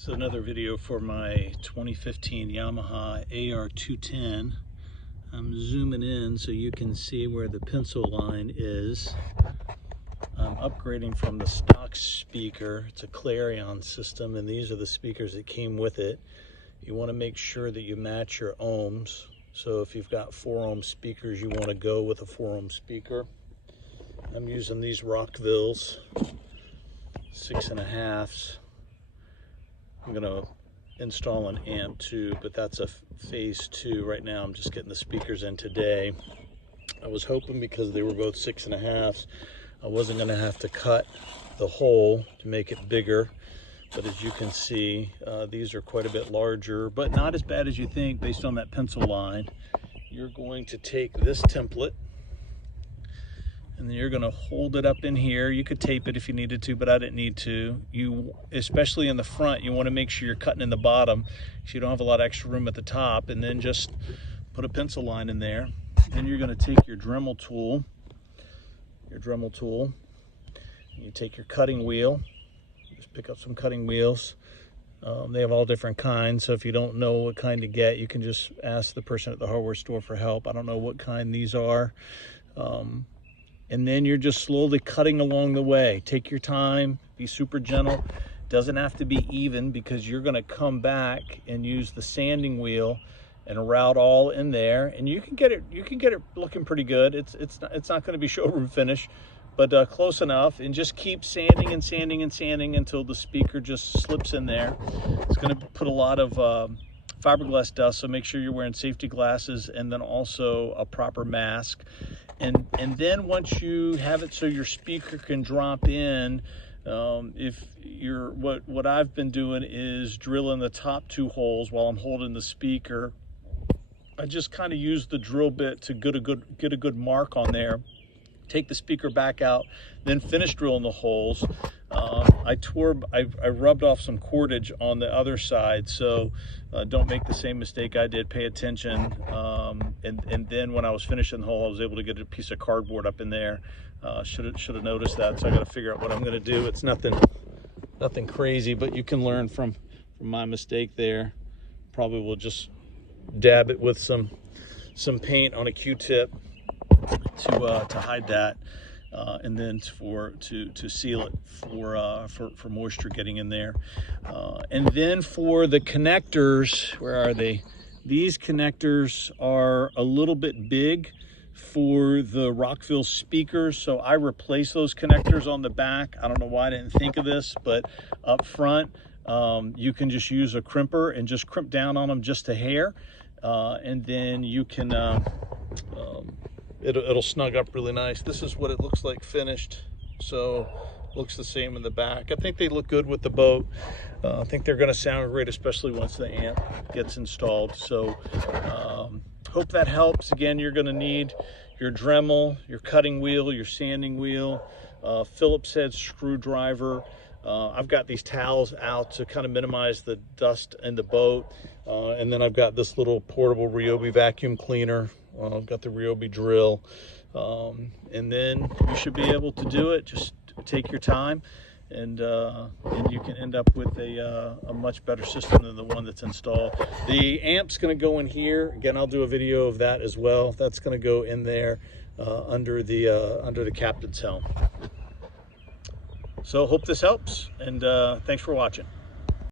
So another video for my 2015 Yamaha AR210. I'm zooming in so you can see where the pencil line is. I'm upgrading from the stock speaker. It's a Clarion system, and these are the speakers that came with it. You want to make sure that you match your ohms. So if you've got 4 ohm speakers, you want to go with a 4 ohm speaker. I'm using these Rockvilles 6.5s. I'm gonna install an amp too, but that's a phase 2 right now. I'm just getting the speakers in today. I was hoping, because they were both 6.5s, I wasn't gonna have to cut the hole to make it bigger. But as you can see, these are quite a bit larger, but not as bad as you think based on that pencil line. You're going to take this template, and then you're going to hold it up in here. You could tape it if you needed to, but I didn't need to. You, especially in the front, you want to make sure you're cutting in the bottom so you don't have a lot of extra room at the top, and then just put a pencil line in there. Then you're going to take your Dremel tool, you take your cutting wheel, just pick up some cutting wheels. They have all different kinds, so if you don't know what kind to get, you can just ask the person at the hardware store for help. I don't know what kind these are. And then you're just slowly cutting along the way. Take your time, be super gentle. Doesn't have to be even, because you're gonna come back and use the sanding wheel and route all in there, and you can get it looking pretty good. It's not gonna be showroom finish, but close enough, and just keep sanding and sanding and sanding until the speaker just slips in there. It's gonna put a lot of fiberglass dust, so make sure you're wearing safety glasses, and then also a proper mask. And then once you have it so your speaker can drop in, if you're, what I've been doing is drilling the top 2 holes while I'm holding the speaker. I just kind of use the drill bit to get a good mark on there. Take the speaker back out, then finish drilling the holes. I rubbed off some cordage on the other side, so don't make the same mistake I did. Pay attention. And then when I was finishing the hole, I was able to get a piece of cardboard up in there. Should have noticed that. So I got to figure out what I'm going to do. It's nothing crazy, but you can learn from my mistake there. Probably will just dab it with some paint on a Q-tip to hide that, and then to seal it for moisture getting in there. And then for the connectors, where are they? These connectors are a little bit big for the Rockville speakers, so I replaced those connectors on the back. I don't know why I didn't think of this, but up front, you can just use a crimper and just crimp down on them just a hair, and then you can it'll snug up really nice. This is what it looks like finished, so looks the same in the back. I think they look good with the boat. I think they're going to sound great, especially once the amp gets installed. So hope that helps. Again, you're going to need your Dremel, your cutting wheel, your sanding wheel, Phillips head screwdriver. I've got these towels out to kind of minimize the dust in the boat, and then I've got this little portable Ryobi vacuum cleaner. I've got the Ryobi drill, and then you should be able to do it. Just take your time, and you can end up with a much better system than the one that's installed. The amp's going to go in here. Again, I'll do a video of that as well. That's going to go in there under the captain's helm. So hope this helps, and thanks for watching.